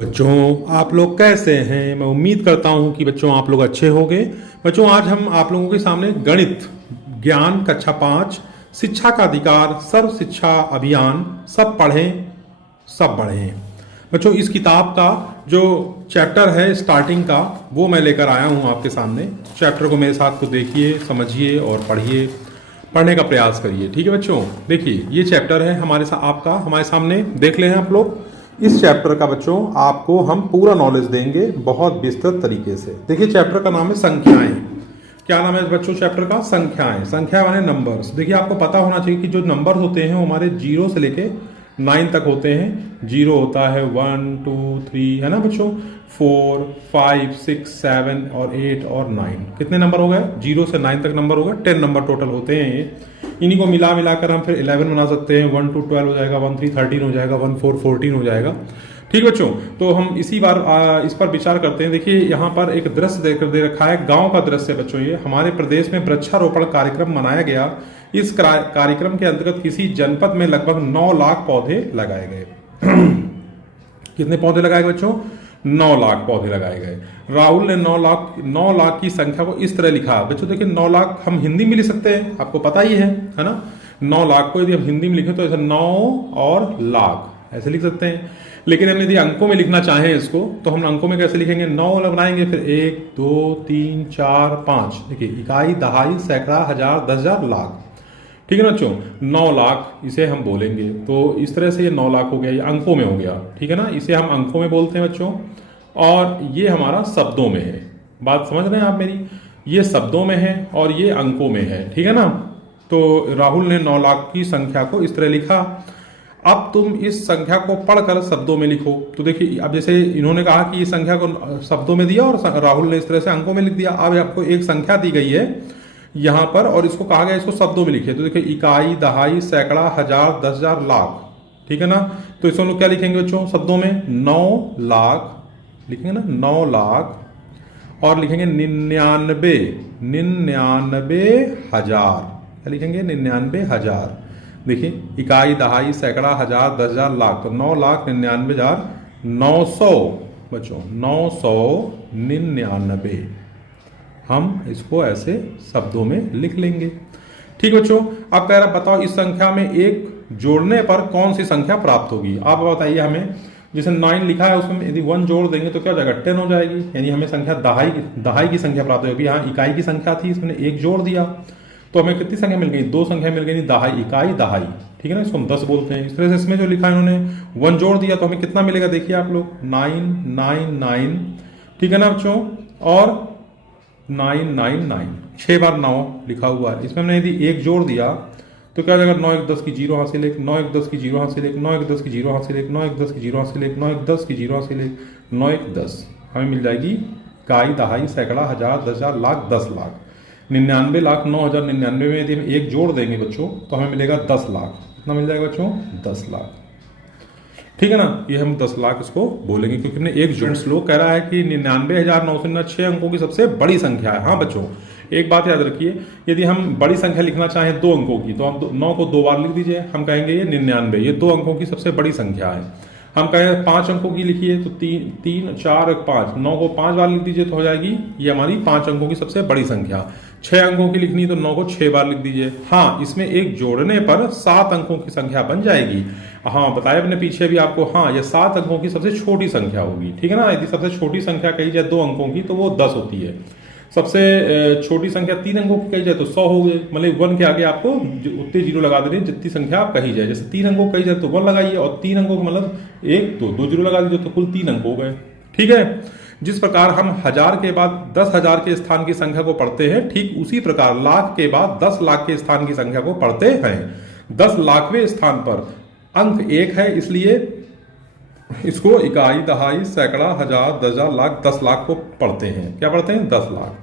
बच्चों, आप लोग कैसे हैं? मैं उम्मीद करता हूं कि बच्चों आप लोग अच्छे होंगे। बच्चों, आज हम आप लोगों के सामने गणित ज्ञान कक्षा 5 शिक्षा का अधिकार सर्व शिक्षा अभियान सब पढ़ें सब बढ़ें। बच्चों, इस किताब का जो चैप्टर है स्टार्टिंग का वो मैं लेकर आया हूं आपके सामने। चैप्टर को मेरे साथ को देखिए, समझिए और पढ़िए, पढ़ने का प्रयास करिए। ठीक है बच्चों, देखिए ये चैप्टर है हमारे साथ आपका हमारे सामने देख ले हैं आप लोग। इस चैप्टर का बच्चों आपको हम पूरा नॉलेज देंगे बहुत विस्तृत तरीके से। देखिए चैप्टर का नाम है संख्याएं। क्या नाम है बच्चों चैप्टर का? संख्याएं। संख्या माने नंबर्स। देखिए आपको पता होना चाहिए कि जो नंबर होते हैं वो हमारे 0 से लेके 9 तक होते हैं। 0 होता है 1 2 3, है ना बच्चों? 4 5 6 7 और 8 और 9। कितने नंबर हो गए? 0 से 9 तक नंबर हो गए। 10 नंबर टोटल होते हैं ये। इन्हीं को मिला मिलाकर हम फिर 11 बना सकते हैं। 1 2 12 हो जाएगा, 1 3 13 हो जाएगा, 1 4 14 हो जाएगा। ठीक बच्चों, तो हम इसी बार इस पर विचार करते हैं। देखिए यहाँ पर एक दृश्य देकर दे रखा है, गांव का दृश्य बच्चों। ये हमारे प्रदेश में वृक्षारोपण कार्यक्रम मनाया गया। इस कार्यक्रम के अंतर्गत किसी जनपद में लगभग 9 लाख पौधे लगाए गए। कितने पौधे लगाए गए बच्चों? 9 लाख पौधे लगाए गए। राहुल ने 9 लाख की संख्या को इस तरह लिखा। बच्चों देखिए 9 लाख हम हिंदी में लिख सकते हैं, आपको पता ही है ना? 9 लाख को यदि हम हिंदी में लिखें तो ऐसे 9 और लाख ऐसे लिख सकते हैं। लेकिन हम यदि अंकों में लिखना चाहें इसको तो हम अंकों में कैसे लिखेंगे? 9 बनाएंगे, फिर 1 2 3 4 5। देखिए इकाई, दहाई, सैकड़ा, हजार, 10,000, लाख। ठीक है ना बच्चों? 9 लाख इसे हम बोलेंगे। तो इस तरह से ये 9 लाख हो गया, ये अंकों में हो गया। ठीक है ना? इसे हम अंकों में बोलते हैं बच्चों। और ये हमारा शब्दों में है। बात समझ रहे हैं आप मेरी? ये शब्दों में है और ये अंकों में है। ठीक है ना? तो राहुल ने 9 लाख की संख्या को इस तरह लिखा। अब तुम इस संख्या को पढ़कर शब्दों में लिखो। तो देखिए अब जैसे इन्होंने कहा कि इस संख्या को शब्दों में दिया और राहुल ने इस तरह से अंकों में लिख दिया। अब आपको एक संख्या दी गई है यहां पर और इसको कहा गया इसको शब्दों में लिखिए। तो देखिए इकाई, दहाई, सैकड़ा, हजार, 10,000, लाख। ठीक है ना? तो इसको हम लोग क्या लिखेंगे बच्चों शब्दों में? 9 लाख लिखेंगे ना, 9 लाख। और लिखेंगे 99 हजार। क्या लिखेंगे? 99,000। देखिए इकाई, दहाई, सैकड़ा, हजार, 10,000, लाख। तो 9 लाख 99,000 900 बच्चों, 999। हम इसको ऐसे शब्दों में लिख लेंगे। ठीक बच्चों, अब कह रहा बताओ इस संख्या में एक जोड़ने पर कौन सी संख्या प्राप्त होगी? आप बताइए हमें। जैसे 9 लिखा है उसमें यदि 1 जोड़ देंगे तो क्या हो जाएगा? 10 हो जाएगी। यानी हमें संख्या दहाई की संख्या प्राप्त होगी। यहाँ इकाई की संख्या थी, इसमें 1 जोड़ दिया तो हमें कितनी संख्या मिल गई? 2 संख्या मिल गई। दहाई, इकाई, दहाई। ठीक है ना? इसको हम 10 बोलते हैं। इस तरह से इसमें जो लिखा है इन्होंने 1 जोड़ दिया तो हमें कितना मिलेगा? देखिए आप लोग 999। ठीक है ना बच्चों? और 999 6 बार 9 लिखा हुआ है। इसमें हमने यदि 1 जोड़ दिया तो क्या हो जाएगा? 9 1 10 की 0 हासिल 1, 9 1 10 की 0 हासिल 1, 9 1 10 की 0 हासिल 1, 9 1 10 की 0 हासिल 1, 9 1 10 की 0 हासिल 1, 9 1 10। हमें मिल जाएगी इकाई, दहाई, सैकड़ा, हजार, 10,000, लाख, 10 लाख। 99 लाख 9,099 में यदि हम 1 जोड़ देंगे बच्चों तो हमें मिलेगा 10 लाख। कितना मिल जाएगा बच्चों? 10 लाख। ठीक है ना? ये हम 10 लाख इसको बोलेंगे क्योंकि हमने एक जोड़। श्लोक कह रहा है कि 99,906 अंकों की सबसे बड़ी संख्या है। हाँ बच्चों, एक बात याद रखिए, यदि हम बड़ी संख्या लिखना चाहें 2 अंकों की तो आप 9 को 2 बार लिख दीजिए। हम कहेंगे ये 99, ये 2 अंकों की सबसे बड़ी संख्या है। हम कहें 5 अंकों की लिखिए तो 3 4 5, 9 को 5 बार लिख दीजिए तो हो जाएगी ये हमारी 5 अंकों की सबसे बड़ी संख्या। 6 अंकों की लिखनी तो 9 को 6 बार लिख दीजिए। हाँ, इसमें एक जोड़ने पर 7 अंकों की संख्या बन जाएगी। हाँ बताया अपने पीछे भी आपको। हाँ, ये 7 अंकों की सबसे छोटी संख्या होगी। ठीक है ना? यदि सबसे छोटी संख्या कही जाए 2 अंकों की तो वो 10 होती है। सबसे छोटी संख्या 3 अंकों की कही जाए तो 100 हो गए। मतलब 1 के आगे आपको उतने 0 लगा देने जितनी संख्या आप कही जाए। जैसे 3 अंकों कही जाए तो 1 लगाइए और 3 अंकों को मतलब 1 2 0 लगा दीजिए तो कुल 3 अंक हो गए। ठीक है? जिस प्रकार हम 1000 के बाद 10,000 के स्थान की संख्या को पढ़ते हैं, ठीक उसी प्रकार लाख के बाद 10 लाख के स्थान की संख्या को पढ़ते हैं। 10 लाखवें स्थान पर अंक 1 है, इसलिए इसको इकाई, दहाई, सैकड़ा, हजार, 10,000, लाख, 10 लाख को पढ़ते हैं। क्या पढ़ते हैं? 10 लाख।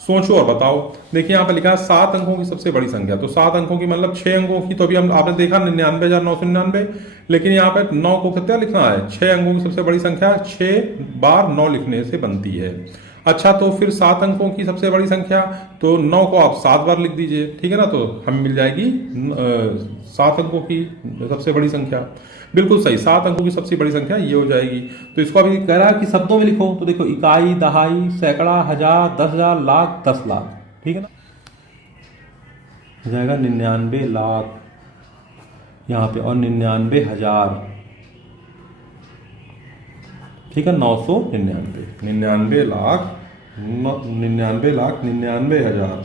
सोचो और बताओ। देखिए यहाँ पर लिखा है 7 अंकों की सबसे बड़ी संख्या। तो 7 अंकों की मतलब 6 अंकों की तो अभी हम आपने देखा 99,999। लेकिन यहाँ पर 9 को कितना लिखना है? 6 अंकों की सबसे बड़ी संख्या 6 बार 9 लिखने से बनती है। अच्छा, तो फिर 7 अंकों की सबसे बड़ी संख्या तो 9 को आप 7 बार लिख दीजिए। ठीक है ना? तो हमें मिल जाएगी 7 अंकों की सबसे बड़ी संख्या। बिल्कुल सही, 7 अंकों की सबसे बड़ी संख्या ये हो जाएगी। तो इसको अभी कह रहा है कि शब्दों में लिखो, तो देखो इकाई, दहाई, सैकड़ा, हजार, 10,000, लाख, 10 लाख, ठीक है ना, हो जाएगा 99 लाख यहाँ पे और 99,000, ठीक है, 999, 99 लाख 99,000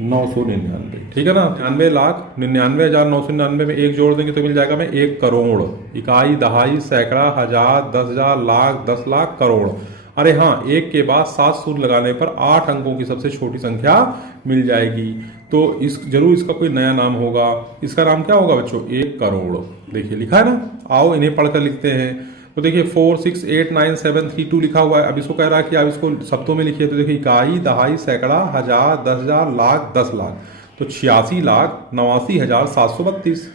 999, ठीक है ना। 99,99,999 में एक जोड़ देंगे तो मिल जाएगा हमें 1 करोड़। इकाई, दहाई, सैकड़ा, हजार, 10,000, लाख, 10 लाख, करोड़। अरे हाँ, एक के बाद 7 सूत्र लगाने पर 8 अंकों की सबसे छोटी संख्या मिल जाएगी। तो इस जरूर इसका कोई नया नाम होगा। इसका नाम क्या होगा बच्चों? 1 करोड़। देखिए लिखा है ना, आओ इन्हें पढ़कर लिखते हैं। तो देखिए 4 6 8 9 7 3 2 लिखा हुआ है। अब इसको कह रहा है कि आप इसको शब्दों में लिखिए। तो देखिए इकाई, दहाई, सैकड़ा, हजार, 10,000, लाख, 10 लाख। तो 86,89,732,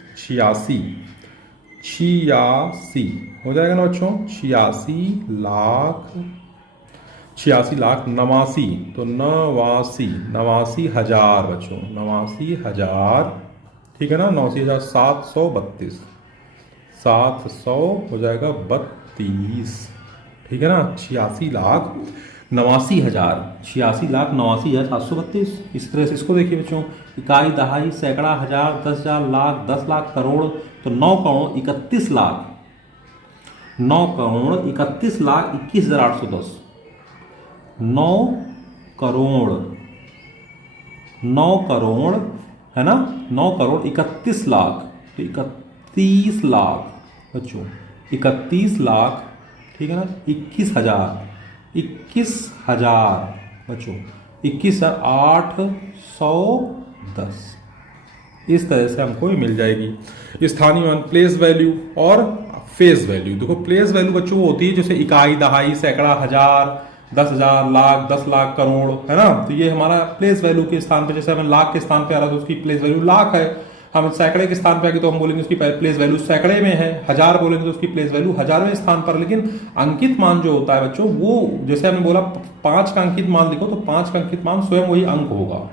86 हो जाएगा ना बच्चों, 86,00,000 नवासी, तो 89,000 बच्चों, 89,000, ठीक है ना, 89,732, 700 हो जाएगा 32, ठीक है ना, 86,89,000, 86,89,732। इस तरह से इसको देखिए बच्चों, इकाई, दहाई, सैकड़ा, हजार, 10,000, लाख, 10 लाख, करोड़। तो 9 करोड़ 31 लाख, 9 करोड़ 31 लाख 21,810, 9 करोड़, 9 करोड़ है ना, 9 करोड़ 31 लाख, तो 31 लाख बच्चों, 31 लाख, ठीक है ना, 21,000, 21,000 बच्चों, 21,810। इस तरह से हमको ये मिल जाएगी। स्थानीय मान, प्लेस वैल्यू और फेस वैल्यू। देखो प्लेस वैल्यू बच्चों वो होती है जैसे इकाई, दहाई, सैकड़ा, हजार, 10,000, लाख, 10 लाख, करोड़, है ना। तो ये हमारा प्लेस वैल्यू के स्थान पे, जैसे हमें लाख के स्थान पे आ रहा है तो उसकी प्लेस वैल्यू लाख है। हम सैकड़े के स्थान पे आगे तो हम बोलेंगे उसकी प्लेस वैल्यू सैकड़े में है। हजार बोलेंगे तो उसकी प्लेस वैल्यू 1000वें स्थान पर। लेकिन अंकित मान जो होता है बच्चों, वो जैसे हमने बोला 5 का अंकित मान लिखो, तो 5 का अंकित मान स्वयं वही अंक होगा,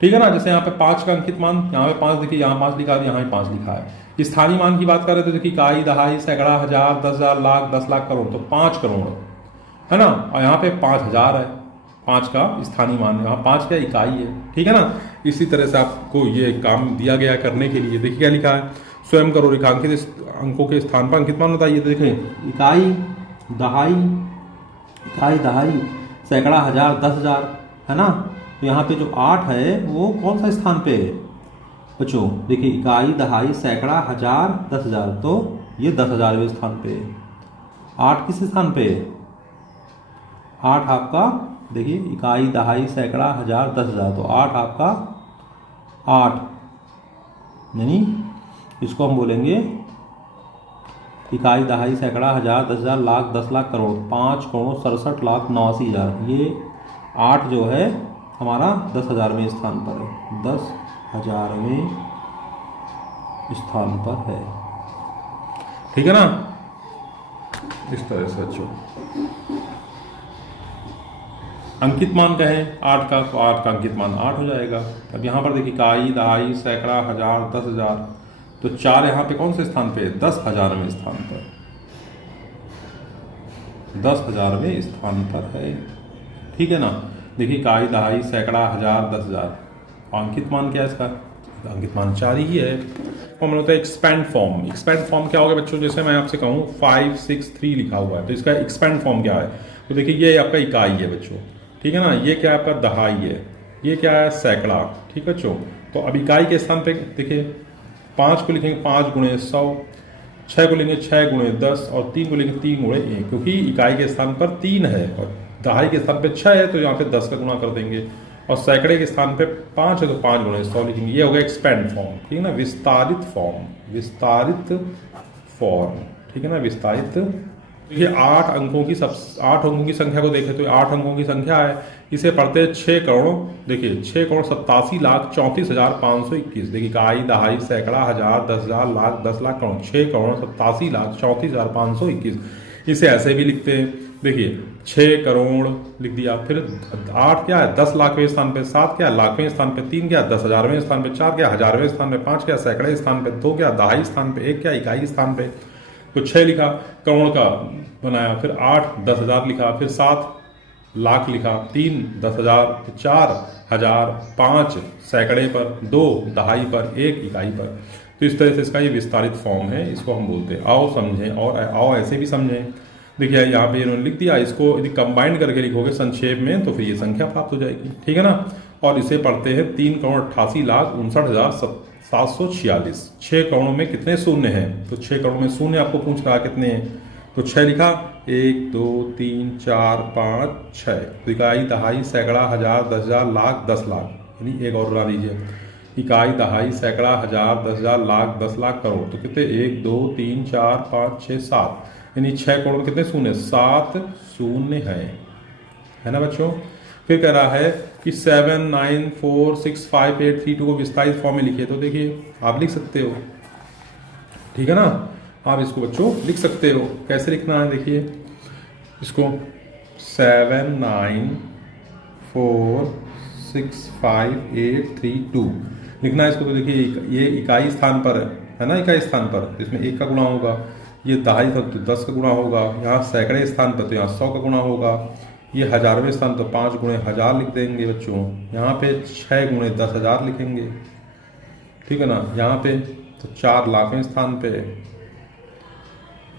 ठीक है ना। जैसे यहाँ पे 5 का अंकित मान, यहाँ पे 5 देखिए, यहाँ 5 लिखा है, यहाँ पे 5 लिखा है। स्थानीय मान की बात करें तो देखिए इकाई, दहाई, सैकड़ा, हजार, 10,000, लाख, 10 लाख, करोड़, तो 5 करोड़ है ना। और यहाँ पे 5,000 है, 5 का स्थानीय मान, यहाँ 5 का इकाई है, ठीक है ना। इसी तरह से आपको ये काम दिया गया करने के लिए। देखिए क्या लिखा है, स्वयं करो रेखांकित अंकों के स्थान पर अंकित मान बताइए। तो देखें इकाई, दहाई, सैकड़ा, हजार, 10,000 है ना। तो यहाँ पे जो 8 है वो कौन सा स्थान पे है बच्चों? देखिए इकाई, दहाई, सैकड़ा, हजार, 10,000, तो ये 10,000वें स्थान पे है। 8 किस स्थान पे है? 8 आपका, देखिए इकाई, दहाई, सैकड़ा, हजार, 10,000, तो 8 आपका 8, यानी इसको हम बोलेंगे इकाई, दहाई, सैकड़ा, हजार, 10,000, लाख, 10 लाख, करोड़, 5 करोड़ 67 लाख 89,000। ये 8 जो है हमारा 10,000वें स्थान पर है, 10,000वें स्थान पर है, ठीक है ना। इस तरह से बच्चों अंकित मान कहें 8 का, तो 8 का अंकित मान 8 हो जाएगा। अब यहाँ पर देखिए इकाई, दहाई, सैकड़ा, हजार, 10,000, तो 4 यहाँ पे कौन से स्थान पे है? 10,000वें स्थान पर, 10,000वें स्थान पर है, ठीक है ना। देखिए इकाई, दहाई, सैकड़ा, हजार, 10,000, अंकित मान क्या है इसका? अंकित मान 4 ही है। फॉर्म होता है एक्सपेंड फॉर्म। एक्सपेंड फॉर्म क्या होगा बच्चों? जैसे मैं आपसे कहूँ 5 6 3 लिखा हुआ है, तो इसका एक्सपेंड फॉर्म क्या है? तो देखिए ये आपका इकाई है बच्चों, ठीक है ना। ये क्या है आपका? दहाई है। ये क्या है? सैकड़ा, ठीक है बच्चों। तो अब इकाई के स्थान पे देखिए 5 को लिखेंगे 5 गुणे 100, 6 को लेंगे 6 गुणे 10, और 3 को लेंगे 3 गुणे 1, क्योंकि इकाई के स्थान पर 3 है और दहाई के स्थान पे 6 है, तो यहाँ पे 10 का गुणा कर देंगे, और सैकड़े के स्थान पे 5 है तो 5 गुणे 100 लिखेंगे। ये हो गया एक्सपेंड फॉर्म, ठीक है ना, विस्तारित फॉर्म, विस्तारित फॉर्म, ठीक है ना, विस्तारित। देखिए 8 अंकों की संख्या को देखें तो 8 अंकों की संख्या है, इसे पढ़ते हैं 6 करोड़। देखिए 6 करोड़ 87,34,521। देखिए इकाई, दहाई, सैकड़ा, हजार, 10,000, लाख, 10 लाख, करोड़, 6 करोड़ 87,34,521। इसे ऐसे भी लिखते हैं, देखिए 6 करोड़ लिख दिया, फिर 8 क्या है? 10 लाखवें स्थान पे, 7 क्या है? लाखवें स्थान पे, 3 क्या है? 10,000वें स्थान पे, 4 क्या? 1000वें स्थान पे, 5 क्या? सैकड़े स्थान पे, 2 क्या? दहाई स्थान पे, 1 क्या? इकाई स्थान पे, तो 6 लिखा, करोड़ का बनाया, फिर 8 10,000 लिखा, फिर 7 लाख लिखा, 3 10,000, 4 हजार, 5 सैकड़े पर, 2 दहाई पर, 1 इकाई पर। तो इस तरह से इसका ये विस्तारित फॉर्म है, इसको हम बोलते हैं। आओ समझें, और आओ ऐसे भी समझें। देखिए यहाँ पे इन्होंने लिख दिया, इसको यदि कंबाइंड करके लिखोगे संक्षेप में तो फिर ये संख्या प्राप्त हो जाएगी, ठीक है ना। और इसे पढ़ते हैं 3,58,59,746। 6 करोड़ों में कितने शून्य हैं, तो 6 करोड़ में शून्य आपको पूछ रहा कितने हैं, तो 6 लिखा, 1 2 3 4 5 6। तो इकाई दहाई सैकड़ा हजार 10,000 लाख 10 लाख, यानी एक और बना लीजिए, इकाई दहाई सैकड़ा हजार 10,000 लाख 10 लाख करोड़। तो कितने, 1 2 3 4 5 6 7, यानी 6 करोड़ में कितने शून्य, 7 शून्य है ना बच्चों। फिर कह रहा है कि 7 9 4 6 5 8 3 2 को विस्तारित फॉर्म में लिखिए। तो देखिए आप लिख सकते हो, ठीक है ना, आप इसको बच्चों लिख सकते हो। कैसे लिखना है, देखिए इसको 7 9 4 6 5 8 3 2 लिखना है इसको। तो देखिए ये इकाई स्थान पर है ना, इकाई स्थान पर इसमें 1 का गुणा होगा, ये दहाई था तो 10 का गुणा होगा, यहाँ सैकड़े स्थान पर तो यहाँ 100 का गुणा होगा, ये हजारवें स्थान तो 5 गुणे 1000 लिख देंगे बच्चों, यहाँ पे 6 गुणे 10,000 लिखेंगे, ठीक है ना। यहाँ पे तो 4 लाखवें स्थान पे,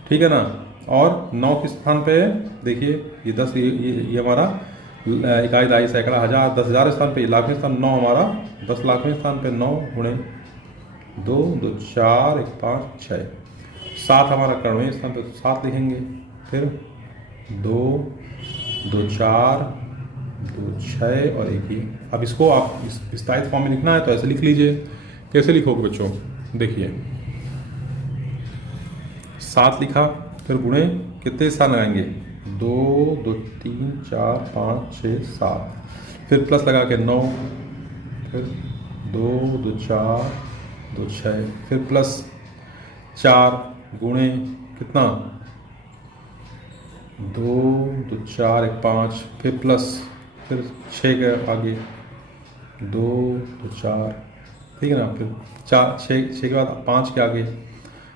ठीक है ना। और 9 के स्थान पे देखिए ये 10, ये हमारा इकाई दहाई सैकड़ा हजार 10,000 स्थान पे, लाखवें स्थान 9 हमारा 10 लाखवें स्थान पे, 9 गुणे 2 2 4 1 5 6, 7 हमारा करोड़वें स्थान पे, 7 लिखेंगे, फिर 2 2 4 2 6 और 1 ही। अब इसको आप इस विस्तारित फॉर्म में लिखना है तो ऐसे लिख लीजिए। कैसे लिखोगे बच्चों, देखिए 7 लिखा, फिर गुणे कितने स्थान लगाएंगे, 2 2 3 4 5 6 7, फिर प्लस लगा के 9, फिर 2 2 4 2 6, फिर प्लस 4 गुणे कितना, 2 2 4 1 5, फिर प्लस, फिर 6 के आगे 2 2 4, ठीक है ना, फिर 4 6 के बाद 5 के आगे,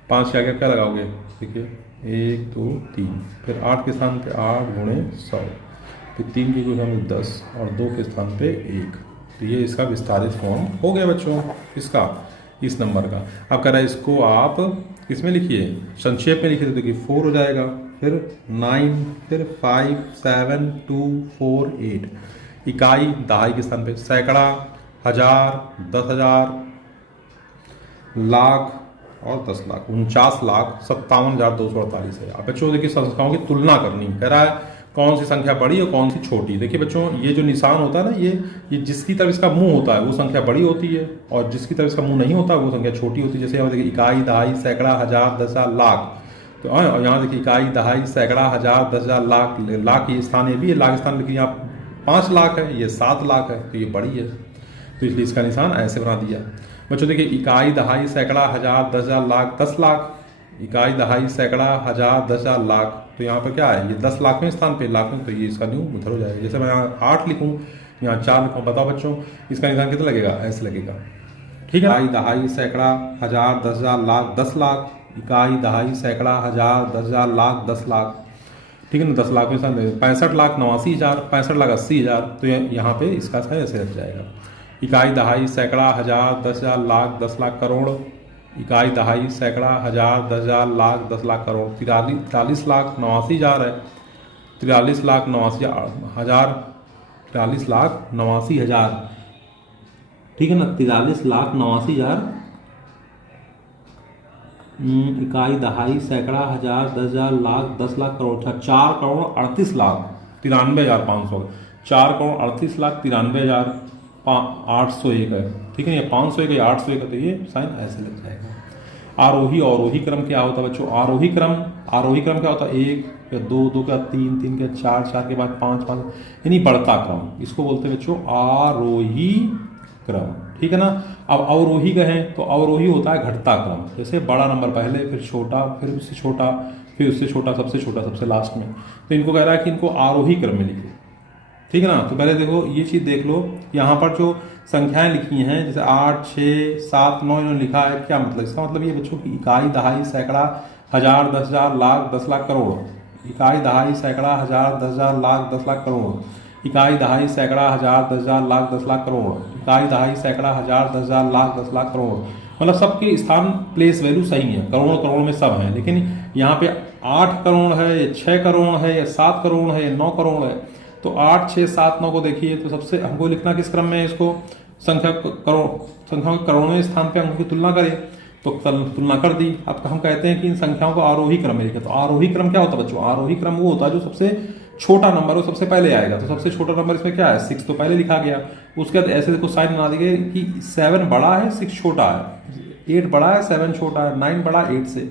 5 के आगे क्या लगाओगे, देखिए 1 2 3, फिर 8 के स्थान पे 8 गुणे 100, फिर 3 के स्थान पे 10 और 2 के स्थान पे 1। तो ये इसका विस्तारित फॉर्म हो गया बच्चों, इसका इस नंबर का। अब कह रहा है इसको आप किसमें लिखिए, संक्षेप में लिखिए। तो देखिए 4 हो जाएगा, फिर 9, फिर 5 7 2 4 8, इकाई दहाई के स्थान पे सैकड़ा, हजार, 10,000, लाख और 10 लाख, 49,57,248 है। अब बच्चों देखिए संख्याओं की तुलना करनी, कह रहा है कौन सी संख्या बड़ी और कौन सी छोटी। देखिए बच्चों ये जो निशान होता है ना, ये जिसकी तरफ इसका मुंह होता है वो संख्या बड़ी होती है, और जिसकी तरफ इसका मुंह नहीं होता वो संख्या छोटी होती है। जैसे यहाँ देखिए इकाई दहाई सैकड़ा हजार 10,000 लाख, तो यहाँ देखिए इकाई दहाई सैकड़ा हजार 10,000 लाख, लाख ये स्थान ये भी है, लाख स्थान लेकिन यहाँ 5 लाख है, ये 7 लाख है, तो ये बड़ी है, तो इसलिए इसका निशान ऐसे बना दिया। बच्चों देखिए इकाई दहाई सैकड़ा हजार 10,000 लाख 10 लाख, इकाई दहाई सैकड़ा हजार 10,000 लाख, तो यहाँ पर क्या है, ये 10 लाखवें स्थान पे, लाख में, तो ये इसका न्यू उधर हो जाएगा। जैसे मैं यहाँ 8 लिखूँ, यहाँ 4 लिखूँ, बताओ बच्चों इसका निशान कितना लगेगा, ऐसे लगेगा, ठीक है। इकाई दहाई सैकड़ा हजार 10,000 लाख 10 लाख, इकाई दहाई सैकड़ा हजार 10,000 लाख 10 लाख, ठीक है ना। 10 लाख में 65,89,000, 65,80,000, तो यहाँ पे इसका ऐसे लग जाएगा। इकाई दहाई सैकड़ा हजार 10,000 लाख 10 लाख करोड़, इकाई दहाई सैकड़ा हजार 10,000 लाख 10 लाख करोड़, 43,89,000 है, 43,89,000, ठीक है ना, 43,89,000, इकाई दहाई सैकड़ा हजार 10,000 लाख 10 लाख करोड़, 4,38,93,500, 4,38,93,801 है, ठीक है। ये 501 या 801 है, तो ये साइन ऐसे लग जाएगा। आरोही अवरोही क्रम क्या होता है बच्चों, आरोही क्रम क्या होता है, 1 या 2, 2 का 3, 3 का 4, 4 के बाद 5, 5, यानी बढ़ता क्रम, इसको बोलते हैं बच्चों आरोही क्रम, ठीक है ना। अब अवरोही कहें तो अवरोही होता है घटता क्रम, जैसे बड़ा नंबर पहले, फिर छोटा, फिर उससे छोटा, फिर उससे छोटा, सबसे लास्ट में। तो इनको कह रहा है कि इनको आरोही क्रम में लिखिए, ठीक है ना। तो पहले देखो ये चीज़ देख लो, यहाँ पर जो संख्याएं लिखी हैं जैसे 8 6 7 9 इन्होंने लिखा है, क्या मतलब, इसका मतलब ये बच्चों की इकाई दहाई सैकड़ा हजार, 10,000, लाख, 10 लाख, करोड़। इकाई, दहाई, सैकड़ा, हजार, 10,000, लाख, 10 लाख, करोड़। इकाई, दहाई, सैकड़ा, हजार, 10,000, लाख, 10 लाख, करोड़। इकाई, दहाई, सैकड़ा, हजार, 10,000, लाख, 10 लाख, करोड़। मतलब सबके स्थान प्लेस वैल्यू सही है, करोड़ करोड़ में सब है। लेकिन यहाँ पे 8 करोड़ है, या 6 करोड़ है, या 7 करोड़ है, या 9 करोड़ है। तो 8, 6, 7, 9 को देखिए, तो सबसे हमको लिखना किस क्रम में है इसको, संख्या के करोड़वें स्थान पे अंकों की तुलना करें, तो तुलना कर दी। अब हम कहते हैं कि इन संख्याओं को आरोही क्रम में लिखें। तो आरोही क्रम क्या होता है बच्चों? आरोही क्रम वो होता है जो सबसे छोटा नंबर हो सबसे पहले आएगा। तो सबसे छोटा नंबर इसमें क्या है? 6 तो पहले लिखा गया। उसके बाद ऐसे देखो साइन बना दिए कि 7 बड़ा है, 6 छोटा है, 8 बड़ा है, 7 छोटा है, 9 बड़ा 8 से।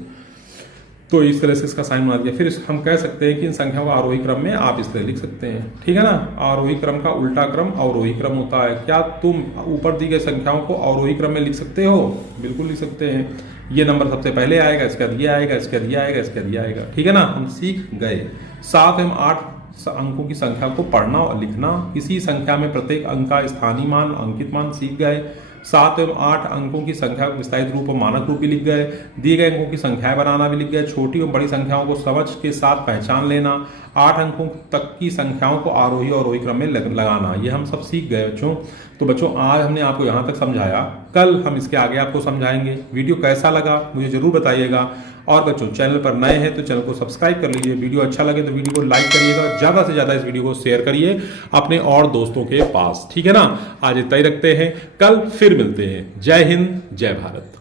तो इस तरह से इसका साइन बना दिया। फिर हम कह सकते हैं कि इन संख्याओं का आरोही क्रम में आप इस तरह लिख सकते हैं, ठीक है ना। आरोही क्रम का उल्टा क्रम अवरोही क्रम होता है। क्या तुम ऊपर दी गई संख्याओं को अवरोही क्रम में लिख सकते हो? बिल्कुल लिख सकते हैं। ये नंबर सबसे पहले आएगा, इसके बाद ये आएगा, इसके बाद ये आएगा, इसके बाद ये आएगा, ठीक है ना। हम सीख गए। 7 एवं 8 अंकों की संख्या को पढ़ना और लिखना। किसी संख्या में प्रत्येक अंक का स्थानीय मान, अंकित मान सीख गए। 7 एवं 8 अंकों की संख्या को विस्तारित रूप और मानक रूप भी लिख गए। दिए गए अंकों की संख्याएं बनाना भी लिख गए। छोटी और बड़ी संख्याओं को समझ के साथ पहचान लेना। 8 अंकों तक की संख्याओं को आरोही और अवरोही क्रम में लगाना, ये हम सब सीख गए बच्चों। तो बच्चों आज हमने आपको यहाँ तक समझाया, कल हम इसके आगे आपको समझाएंगे। वीडियो कैसा लगा मुझे जरूर बताइएगा। और बच्चों चैनल पर नए हैं तो चैनल को सब्सक्राइब कर लीजिए। वीडियो अच्छा लगे तो वीडियो को लाइक करिएगा, ज़्यादा से ज़्यादा इस वीडियो को शेयर करिए अपने और दोस्तों के पास, ठीक है ना। आज इतना ही रखते हैं, कल फिर मिलते हैं। जय हिंद, जय भारत।